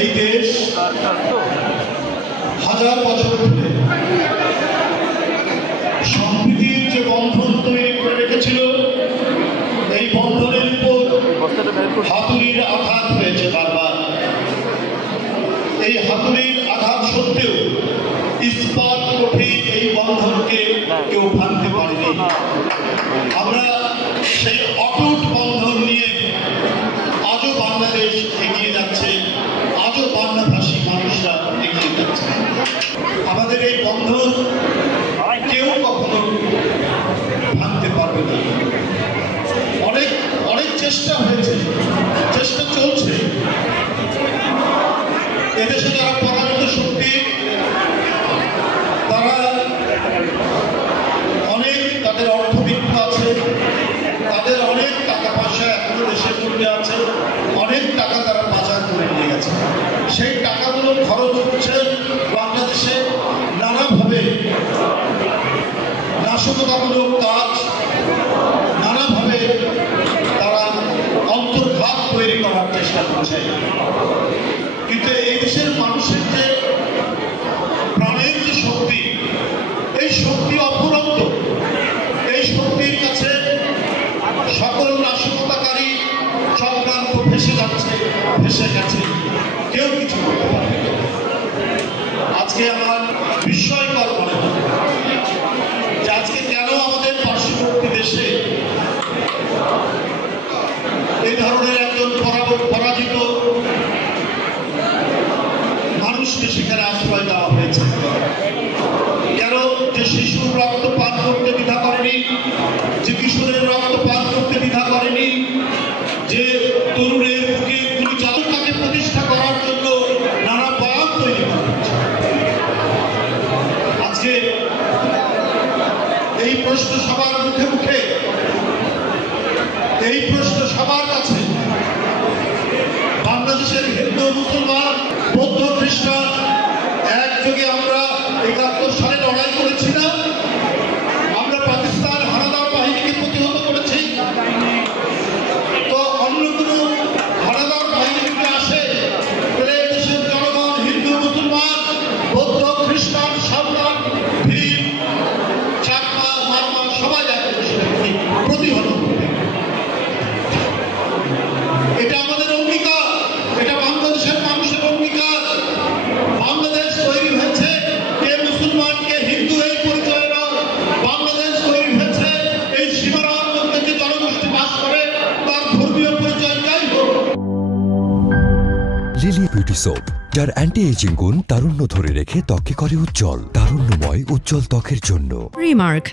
এই দেশ হাজার বছর ধরে সম্প্রীতির যে বন্ধন তৈরি করে রেখেছিল, এই বন্ধনের উপর হাতুড়ির আঘাত হয়েছে বারবার। এই হাতুড়ির আঘাত সত্ত্বেও ইস্পাত কঠিন এই বন্ধনকে কেউ ভাঙতে পারেনি। আমরা সেই অটুট বন্ধন নিয়ে আজও বাংলাদেশ এগিয়ে যাচ্ছে, আজও বাংলাভাষী মানুষরা এগিয়ে যাচ্ছে। আমাদের এই বন্ধন কেউ কখনো ভাঙতে পারবে না। অনেক চেষ্টা হয়েছে, চেষ্টা চলছে। এদেশে যারা পরাজিত শক্তি, তারা অনেক, তাদের অর্থবিত্ত আছে, তাদের অনেক টাকা পয়সা এখনো দেশের মধ্যে আছে, অনেক টাকা তারা পাচার করে নিয়ে গেছে। সেই টাকাগুলো খরচ হচ্ছে বাংলাদেশে নানাভাবে নাশকতামূলক কাজ, নানাভাবে তারা অন্তর্ঘাত তৈরি করার চেষ্টা করছে। কিন্তু এই দেশের মানুষের যে প্রাণের যে শক্তি, এই শক্তি অফুরন্ত। এই শক্তির কাছে সকল নাশকতাকারী চক্রান্ত ভেসে যাচ্ছে, ভেসে গেছে, কেউ কিছু করতে পারবে না। আজকে আমার বিস্ময়কর মনে হয় যে আজকে কেন আমাদের পার্শ্ববর্তী দেশে এই ধরনের একজন পরাজিত মানুষকে সেখানে আশ্রয় দেওয়া হয়েছে। কেন যে শিশুর রক্ত পান করতে দ্বিধা করেনি, যে কিশোরের রক্ত পান করতে দ্বিধা করেনি, যে তরুণের বুকে গুলি চালককে প্রতিষ্ঠা করার জন্য নানা বয়ান তৈরি করা হচ্ছে। আজকে এই প্রশ্ন সবার মুখে মুখে, এই প্রশ্ন সবার কাছে। বাংলাদেশের হিন্দু, মুসলমান, বৌদ্ধ, খ্রিস্টান একযোগে আমরা ৭১ সালে লড়াই করেছি না? আমরা পাকিস্তান হানাদার বাহিনীকে প্রতিহত করেছি। তো অন্য কোনো হানাদার বাহিনী যদি আসে, তাহলে দেশের জনগণ, হিন্দু, মুসলমান, বৌদ্ধ, খ্রিস্টান, সাঁওতাল, ভীম, চাকমা, মারমা সবাই প্রতিহত করবে। এটা আমাদের অঙ্গীকার, এটা বাংলাদেশের মানুষের অঙ্গীকার। বাংলাদেশ তৈরি হয়েছে কে মুসলমান কে হিন্দু এই পরিচয় নয়। বাংলাদেশ তৈরি হয়েছে এই সীমানার মধ্যে যে জনগোষ্ঠী বাস করে তার ধর্মীয় পরিচয় যাই হোক। লিলি বিউটি সোপ, যার অ্যান্টি এজিং গুণ তারুণ্য ধরে রেখে ত্বকে করে উজ্জ্বল। তারুণ্যময় উজ্জ্বল ত্বকের জন্য। রিমার্ক,